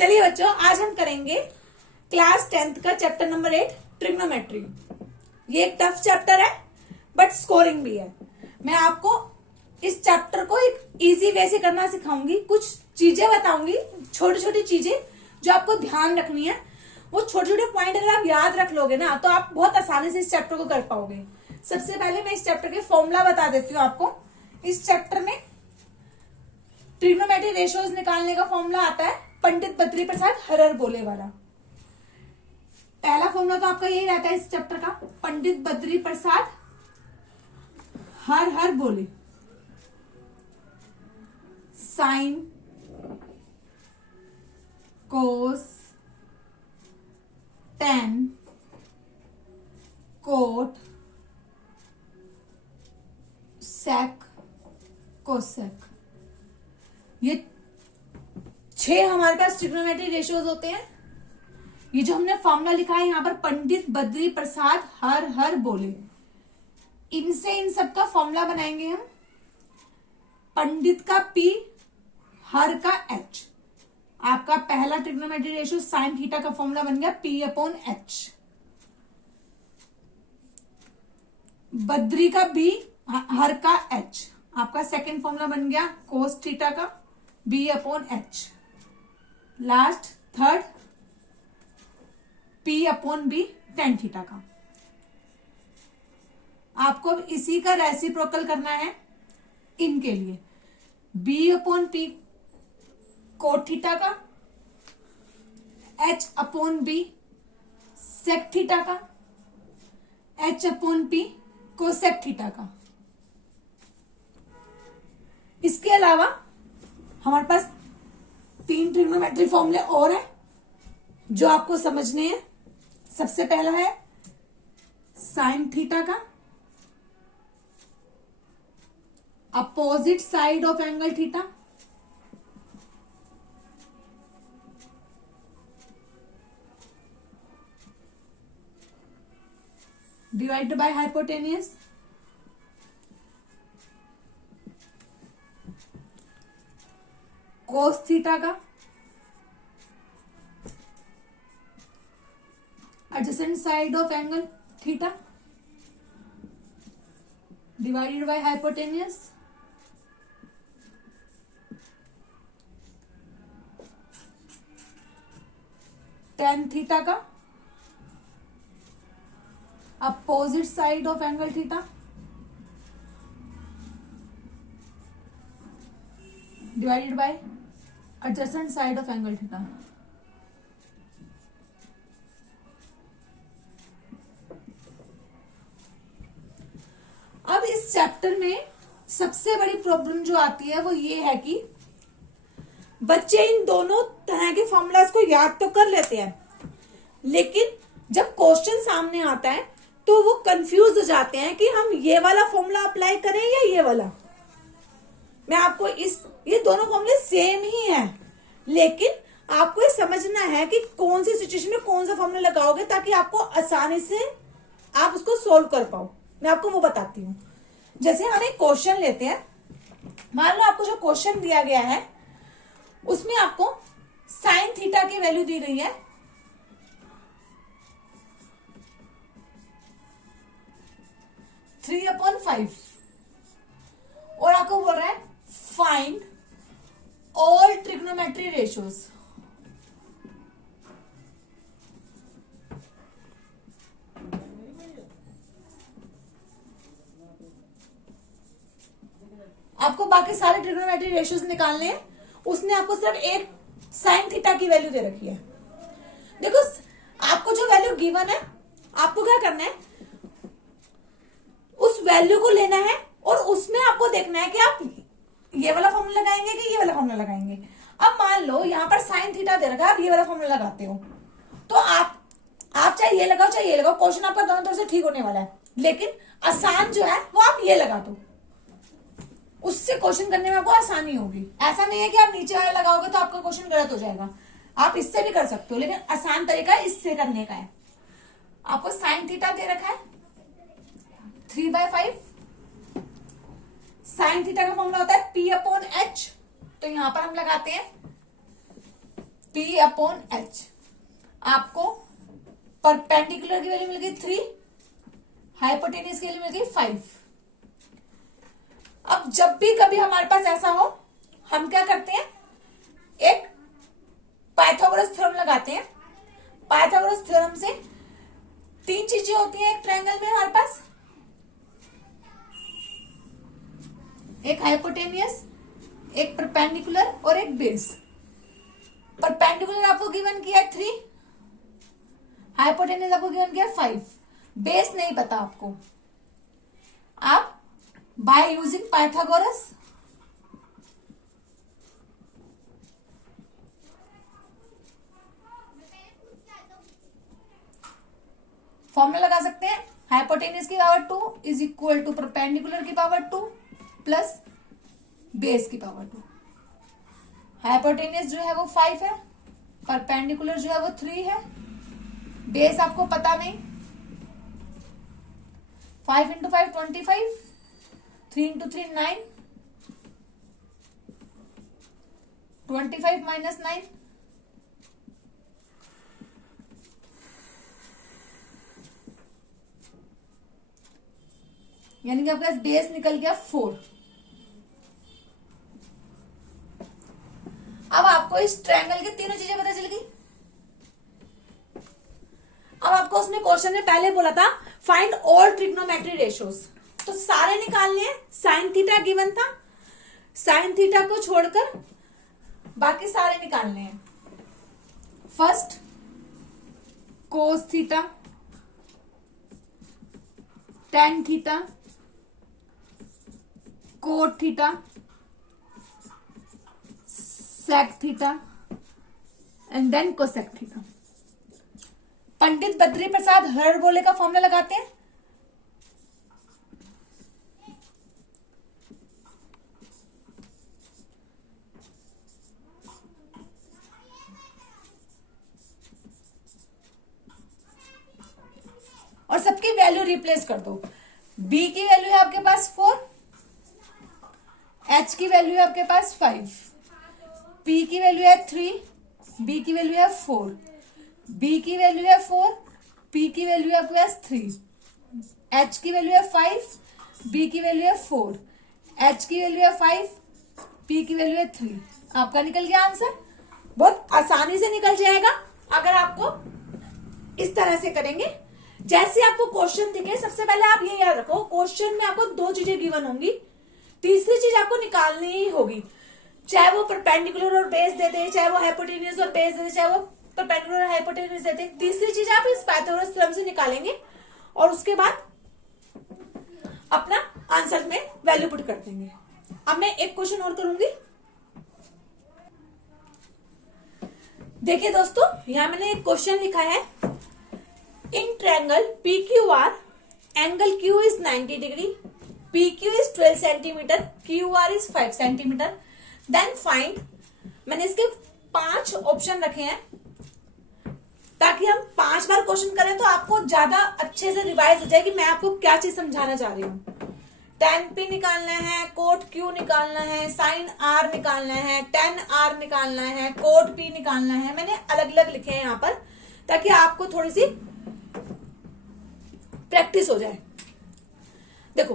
चलिए बच्चों, आज हम करेंगे क्लास 10th का चैप्टर नंबर 8 ट्रिग्नोमेट्री। ये एक टफ चैप्टर है बट स्कोरिंग भी है। मैं आपको इस चैप्टर को एक इजी वे से करना सिखाऊंगी। कुछ चीजें बताऊंगी, छोटी छोटी चीजें जो आपको ध्यान रखनी है। वो छोटे छोटे पॉइंट अगर आप याद रख लोगे ना तो आप बहुत आसानी से इस चैप्टर को कर पाओगे। सबसे पहले मैं इस चैप्टर के फॉर्मूला बता देती हूँ आपको। इस चैप्टर में ट्रिग्नोमेट्री रेशियोज निकालने का फॉर्मूला आता है पंडित बद्री प्रसाद हर बोले वाला। पहला फॉर्मूला तो आपका यही रहता है इस चैप्टर का, पंडित बद्री प्रसाद हर बोले। साइन, कोस, टेन, कोट, सेक, कोसेक। ये 6 हमारे पास ट्रिग्नोमेट्री रेशियोज होते हैं। ये जो हमने फॉर्मूला लिखा है यहां पर पंडित बद्री प्रसाद हर बोले, इनसे इन सब का फॉर्मूला बनाएंगे हम। पंडित का P, हर का H। आपका पहला ट्रिग्नोमेट्री रेशियो साइन थीटा का फॉर्मूला बन गया P/H। बद्री का B, हर का H। आपका सेकेंड फॉर्मूला बन गया कोस थीटा का B/H। Last third P/B ten theta का। आपको अब इसी का रेसिप्रोकल करना है इनके लिए। B/P कोट थीटा का, H/B सेक थीटा का, H/P कोसेक थीटा का। इसके अलावा हमारे पास 3 ट्रिग्नोमेट्री फॉर्मूले और हैं जो आपको समझने हैं। सबसे पहला है साइन थीटा का, opposite side of angle theta, divided by hypotenuse. Cos theta का, adjacent side of angle theta, divided by hypotenuse. Tan theta का, opposite side of angle theta, divided by adjacent side of angle theta. अब इस chapter में सबसे बड़ी problem जो आती है वो ये है कि बच्चे इन दोनों तरह के फॉर्मूलाज को याद तो कर लेते हैं, लेकिन जब क्वेश्चन सामने आता है तो वो कंफ्यूज हो जाते हैं कि हम ये वाला फॉर्मूला अप्लाई करें या ये वाला। मैं आपको ये दोनों फॉर्मूले सेम ही हैं, लेकिन आपको ये समझना है कि कौन सी सिचुएशन में कौन सा फॉर्मूला लगाओगे ताकि आपको आसानी से आप उसको सोल्व कर पाओ। मैं आपको वो बताती हूँ। जैसे हम एक क्वेश्चन लेते हैं, मान लो आपको जो क्वेश्चन दिया गया है उसमें आपको साइन थीटा की वैल्यू दी गई है 3/5 और आपको बोल रहा है फाइंड ऑल ट्रिग्नोमेट्री रेशियोज। आपको बाकी सारे ट्रिग्नोमेट्री रेशियोज निकालने हैं, उसने आपको सिर्फ एक साइन थीटा की वैल्यू दे रखी है। देखो आपको जो वैल्यू गिवन है आपको क्या करना है, उस वैल्यू को लेना है और उसमें आपको देखना है कि आप ये वाला फॉर्मूला लगाएंगे कि ये वाला फॉर्मूला लगाएंगे। अब मान लो यहाँ पर साइन थीटा दे रखा है, आप ये वाला फॉर्मूला लगाते हो तो आप चाहे ये लगाओ चाहे ये लगाओ, क्वेश्चन आपका दोनों तरफ से ठीक होने वाला है। लेकिन आसान जो है वो आप ये लगा दो, उससे क्वेश्चन करने में आपको आसानी होगी। ऐसा नहीं है कि आप नीचे वाला लगाओगे तो आपका क्वेश्चन गलत हो जाएगा, आप इससे भी कर सकते हो, लेकिन आसान तरीका इससे करने का है। आपको साइन थीटा दे रखा है 3/5, साइन थीटा का फॉर्मूला होता है P/H। तो यहां पर हम लगाते हैं P अपॉन H। आपको परपेंडिकुलर की वैल्यू मिल गई 3, हाइपोटेन्यूज की वैल्यू मिल गई 5। अब जब भी कभी हमारे पास ऐसा हो, हम क्या करते हैं, एक पाइथागोरस थ्योरम लगाते हैं। पाइथागोरस थ्योरम से 3 चीजें होती हैं एक ट्रायंगल में हमारे पास, एक हाइपोटेनियस, एक परपेंडिकुलर और एक बेस। परपेंडिकुलर आपको गिवन किया है 3, हाइपोटेनियस आपको गिवन किया है 5, बेस नहीं पता आपको। आप बाय यूजिंग पाइथागोरस फॉर्मूला लगा सकते हैं। हाइपोटेनियस की power 2 is equal to perpendicular की पावर 2 प्लस बेस की पावर 2। हाइपोटेनियस जो है वो 5 है, परपेंडिकुलर जो है वो 3 है, बेस आपको पता नहीं। 5 इंटू 5 25, 3 इंटू 3 9, 25 माइनस 9, यानी कि आपका बेस निकल गया 4। अब आपको इस ट्रायंगल की तीनों चीजें पता चल गई। अब आपको उसने क्वेश्चन में पहले बोला था फाइंड ऑल ट्रिग्नोमेट्री रेशियोज, तो सारे निकालने हैं। साइन थीटा गिवन था, साइन थीटा को छोड़कर बाकी सारे निकालने हैं। First cos theta, tan theta, cot theta, sec theta and then cosec theta. Pandit Badri Prasad हाइपरबोले का फॉर्मूला लगाते हैं। और सबकी वैल्यू रिप्लेस कर दो। बी की वैल्यू है आपके पास 4, एच की वैल्यू है आपके पास 5, पी की वैल्यू है 3, बी की वैल्यू है 4, बी की वैल्यू है 4, पी की वैल्यू है आपके पास 3, एच की वैल्यू है 5, बी की वैल्यू है 4, एच की वैल्यू है 5, पी की वैल्यू है 3। आपका निकल गया आंसर। बहुत आसानी से निकल जाएगा अगर आपको इस तरह से करेंगे। जैसे आपको क्वेश्चन दिखे, सबसे पहले आप ये याद रखो, क्वेश्चन में आपको 2 चीजें गिवन होंगी, तीसरी चीज आपको निकालनी ही होगी। चाहे वो परपेंडिकुलर और बेस दे दे, चाहे वो हाइपोटेन्यूज और बेस दे दे, चाहे वो परपेंडिकुलर और हाइपोटेन्यूज दे दे, तीसरी चीज आप इस पाइथागोरस थ्योरम से निकालेंगे और उसके बाद अपना आंसर में वैल्यू पुट कर देंगे। अब मैं एक क्वेश्चन और करूंगी। देखिए दोस्तों, यहां मैंने एक क्वेश्चन लिखा है, in triangle PQR angle Q is 90 degree, PQ is 12 centimetre, QR is 5 centimetre, then find. मैंने इसके 5 ऑप्शन रखे हैं ताकि हम 5 बार क्वेश्चन करें तो आपको ज्यादा अच्छे से रिवाइज हो जाए कि मैं आपको क्या चीज समझाना चाह रही हूँ। tan P निकालना है, कोट Q निकालना है, साइन R निकालना है, tan R निकालना है, कोट P निकालना है। मैंने अलग अलग लिखे हैं यहाँ पर ताकि आपको थोड़ी सी प्रैक्टिस हो जाए। देखो,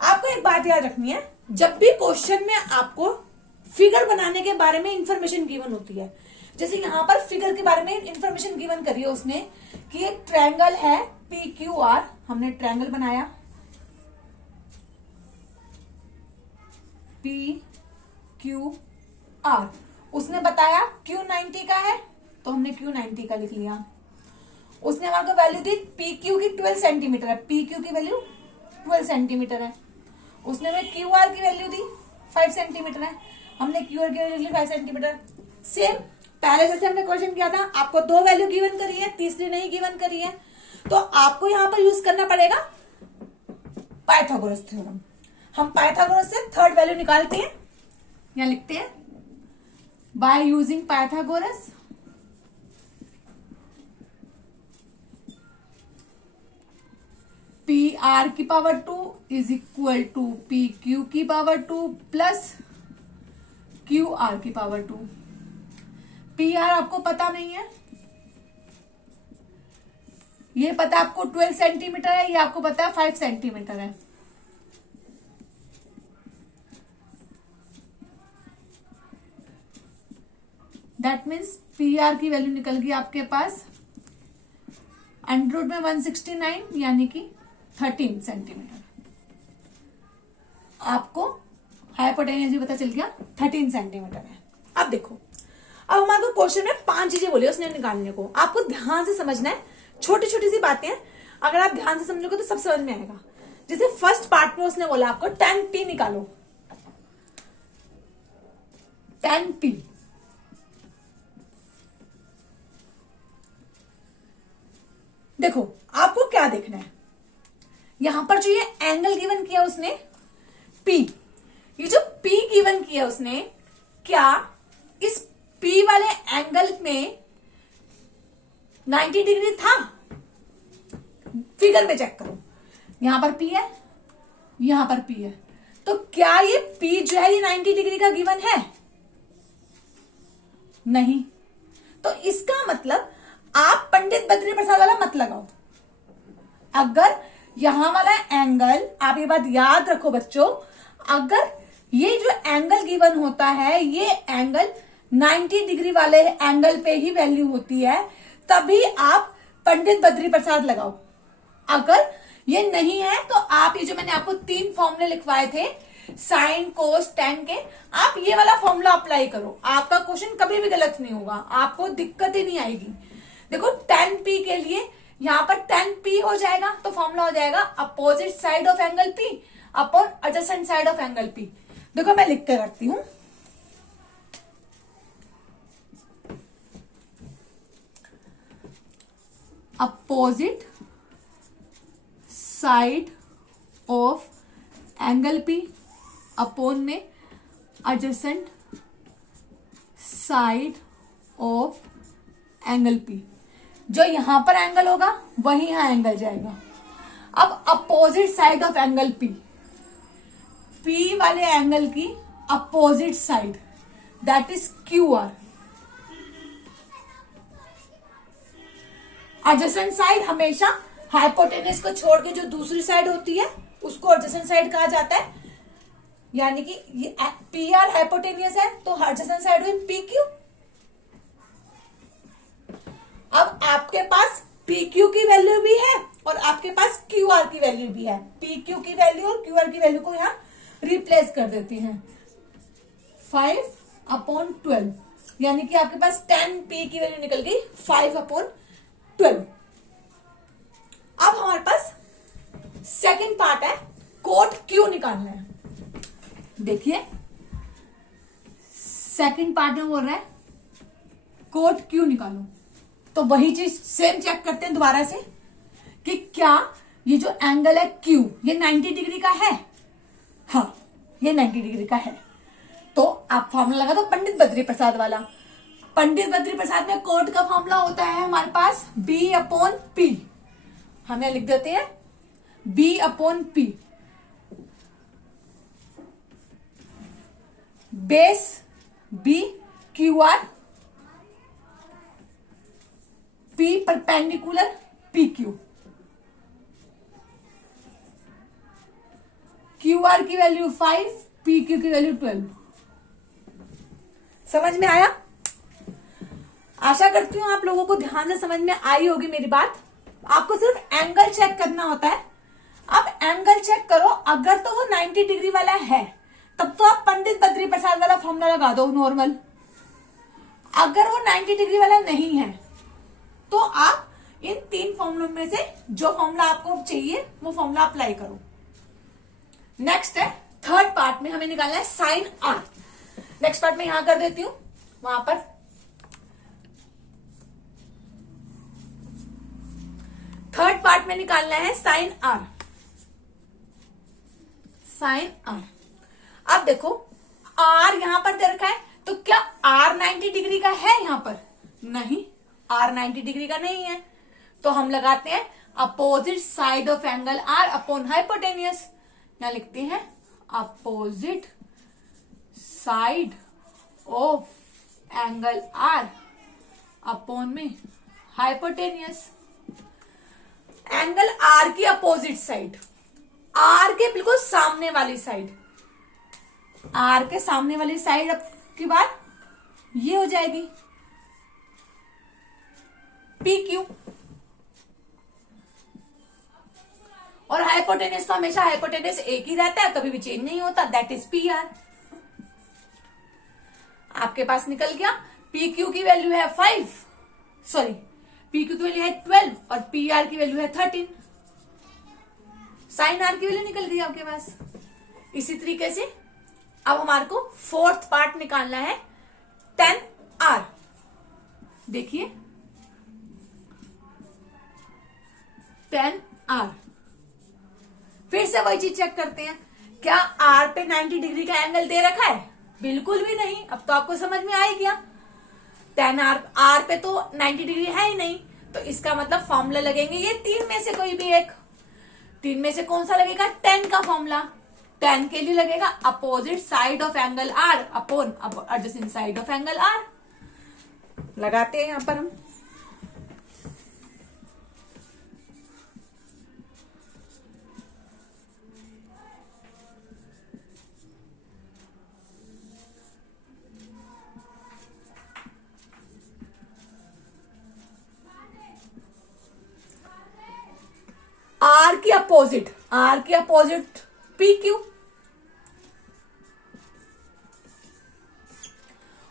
आपको एक बात याद रखनी है, जब भी क्वेश्चन में आपको फिगर बनाने के बारे में इंफॉर्मेशन गिवन होती है, जैसे यहां पर फिगर के बारे में इंफॉर्मेशन गिवन करी है उसने कि एक ट्रायंगल है PQR, हमने ट्रायंगल बनाया PQR, उसने बताया Q 90 का है तो हमने Q 90 का लिख लिया। उसने हमारे को वैल्यू दी PQ की 12 सेंटीमीटर है, PQ की वैल्यू 12 सेंटीमीटर है। उसने हमें QR की वैल्यू दी 5 सेंटीमीटर है, हमने QR की वैल्यू ली 5 सेंटीमीटर। सेम पहले जैसे हमने क्वेश्चन किया था, आपको 2 वैल्यू गिवन करी है, तीसरी नहीं गिवन करी है, तो आपको यहां पर यूज करना पड़ेगा पाइथागोरस थ्योरम। हम पाइथागोरस से थर्ड वैल्यू निकालते हैं, यहां लिखते हैं बाय यूजिंग पाइथागोरस PR की power 2 is equal to PQ की पावर 2 प्लस QR की पावर 2। पी आर आपको पता नहीं है, ये पता आपको 12 सेंटीमीटर है, ये आपको पता है 5 सेंटीमीटर है। दैट मीन्स पी आर की वैल्यू निकल गई आपके पास अंडर रूट में 169 यानी कि 13 सेंटीमीटर। आपको हाइपोटेन्यूज भी पता चल गया 13 सेंटीमीटर है। अब देखो, अब हमारे को क्वेश्चन में 5 चीजें बोली उसने निकालने को, आपको ध्यान से समझना है। छोटी छोटी सी बातें हैं, अगर आप ध्यान से समझोगे तो सब समझ में आएगा। जैसे फर्स्ट पार्ट में उसने बोला आपको tan p निकालो, tan p। देखो आपको क्या देखना है, यहां पर जो ये एंगल गिवन किया उसने P, ये जो P गिवन किया उसने, क्या इस P वाले एंगल में 90 डिग्री था? फिगर में चेक करो, यहां पर P है, यहां पर P है, तो क्या ये P जो है ये 90 डिग्री का गिवन है? नहीं। तो इसका मतलब आप पंडित बद्री प्रसाद वाला मत लगाओ। अगर यहां वाला एंगल, आप ये बात याद रखो बच्चों, अगर ये जो एंगल गिवन होता है ये एंगल 90 डिग्री वाले एंगल पे ही वैल्यू होती है, तभी आप पंडित बद्री प्रसाद लगाओ। अगर ये नहीं है तो आप ये जो मैंने आपको 3 फॉर्मूले लिखवाए थे साइन कोस टेन के, आप ये वाला फॉर्मूला अप्लाई करो, आपका क्वेश्चन कभी भी गलत नहीं होगा, आपको दिक्कत ही नहीं आएगी। देखो tan p के लिए यहां पर tan p हो जाएगा, तो फॉर्मूला हो जाएगा opposite side of angle p upon adjacent side of angle p। देखो मैं लिख के करती हूं, opposite side of angle p upon में adjacent side of angle p। जो यहां पर एंगल होगा वही यहां एंगल जाएगा। अब opposite side of angle p, p वाले एंगल की opposite side that is QR। Adjacent side हमेशा हाइपोटेन्यूज को छोड़ के जो दूसरी साइड होती है उसको एडजेसेंट साइड कहा जाता है, यानी कि ये PR हाइपोटेन्यूज है तो एडजेसेंट साइड हुई PQ। अब आपके पास PQ की वैल्यू भी है और आपके पास QR की वैल्यू भी है। PQ की वैल्यू और QR की वैल्यू को यहां रिप्लेस कर देती हैं 5/12, यानी कि आपके पास tan P की वैल्यू निकल गई 5/12। अब हमारे पास सेकंड पार्ट है, कोट Q निकालना है। देखिए सेकंड पार्ट में बोल रहा है कोट Q निकालो, तो वही चीज सेम चेक करते हैं दोबारा से कि क्या ये जो एंगल है Q ये 90 डिग्री का है। हाँ ये 90 डिग्री का है, तो आप फॉर्मूला लगा दो पंडित बद्री प्रसाद वाला। पंडित बद्री प्रसाद में कोट का फॉर्मूला होता है हमारे पास B/P। हम यहां लिख देते हैं B/P, base B QR, P perpendicular PQ। QR की वैल्यू 5, PQ की वैल्यू 12। समझ में आया? आशा करती हूं आप लोगों को ध्यान से समझ में आई होगी मेरी बात। आपको सिर्फ एंगल चेक करना होता है। अब एंगल चेक करो, अगर तो वो 90 डिग्री वाला है तब तो आप पंडित बद्री प्रसाद वाला फॉर्मूला लगा दो नॉर्मल। अगर वो 90 डिग्री वाला नहीं है तो आप इन 3 फॉर्मूलों में से जो फॉर्मूला आपको चाहिए वो फॉर्मूला अप्लाई करो। नेक्स्ट है थर्ड पार्ट में हमें निकालना है साइन R। नेक्स्ट पार्ट में यहां कर देती हूं, वहां पर थर्ड पार्ट में निकालना है साइन R। साइन R, अब देखो R यहां पर दे रखा है, तो क्या R 90 डिग्री का है यहां पर? नहीं, R 90 डिग्री का नहीं है, तो हम लगाते हैं opposite side of angle R upon hypotenuse. यहां लिखते हैं opposite side of angle R upon में हाइपोटेनियस। एंगल आर की अपोजिट साइड, आर के बिल्कुल सामने वाली साइड, आर के सामने वाली साइड की बात ये हो जाएगी पी क्यू। और हाइपोटेनियस तो हमेशा हाइपोटेनियस एक ही रहता है, कभी भी चेंज नहीं होता, दैट इज पी आर। आपके पास निकल गया पी क्यू की वैल्यू है 5, सॉरी पी क्यू की वैल्यू है 12 और पी आर की वैल्यू है 13। साइन आर की वैल्यू निकल गई आपके पास। इसी तरीके से अब हमारे को फोर्थ पार्ट निकालना है tan आर। देखिए tan आर, फिर से वही चीज चेक करते हैं, क्या आर पे 90 डिग्री का एंगल दे रखा है? बिल्कुल भी नहीं। अब तो आपको समझ में आ ही गया, tan आर पे तो 90 डिग्री है ही नहीं, तो इसका मतलब फॉर्मूला लगेंगे ये तीन में से कोई भी एक। तीन में से कौन सा लगेगा? tan का फॉर्मूला। tan के लिए लगेगा opposite side of angle R upon adjacent side of angle R. लगाते हैं यहां पर हम। आर की अपोजिट पी क्यू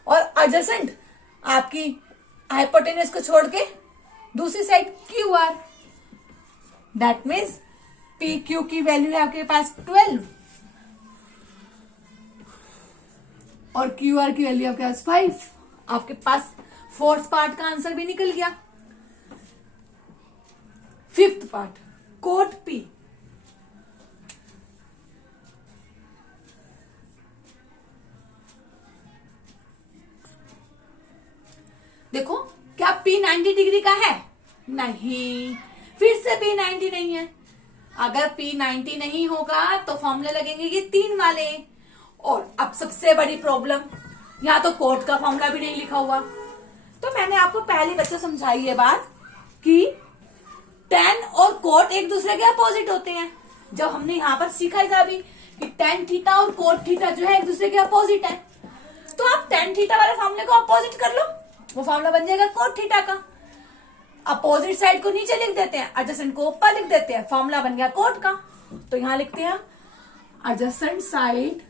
और एडजेसेंट आपकी हाइपोटेन्यूज को छोड़ के दूसरी side Q R. That means P Q की वैल्यू है आपके पास 12 और क्यू आर की वैल्यू आपके पास 5। आपके पास फोर्थ पार्ट का आंसर भी निकल गया। फिफ्थ पार्ट कोट पी, देखो क्या P 90 डिग्री का है? नहीं, फिर से P 90 नहीं है। अगर P 90 नहीं होगा तो फॉर्मूले लगेंगे ये तीन वाले। और अब सबसे बड़ी प्रॉब्लम, यहां तो कोट का फॉर्मूला भी नहीं लिखा हुआ। तो मैंने आपको पहले बच्चा समझाई ये बात कि tan और कोट एक दूसरे के अपोजिट होते हैं। जब हमने यहां पर सीखा था भी कि tan थीटा और कोट थीटा जो है एक दूसरे के अपोजिट है, तो आप tan थीटा वाले फॉर्मूले को अपोजिट कर लो, वो फॉर्मूला बन जाएगा कोट थीटा का। अपोजिट साइड को नीचे लिख देते हैं, एडजेसेंट को ऊपर लिख देते हैं, फॉर्मूला बन गया कोट का। तो यहां लिखते हैं adjacent side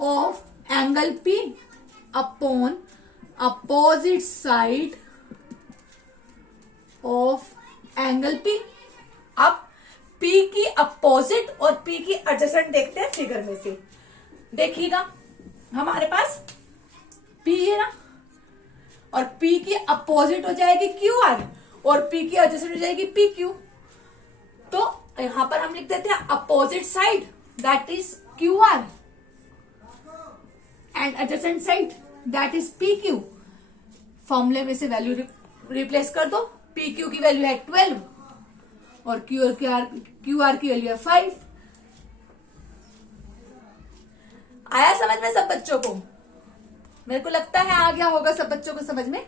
of angle P upon opposite side of angle P. अब P की अपोजिट और P की एडजेसेंट देखते हैं फिगर में से। देखिएगा हमारे पास P है ना, और P की अपोजिट हो जाएगी QR और P की एडजेसेंट हो जाएगी PQ। तो यहां पर हम लिख देते हैं opposite side that is QR and adjacent side that is PQ। फॉर्मूले में से वैल्यू रिप्लेस कर दो। PQ की वैल्यू है 12 और QR की वैल्यू है 5। आया समझ में सब बच्चों को? मेरे को लगता है आ गया होगा सब बच्चों को समझ में।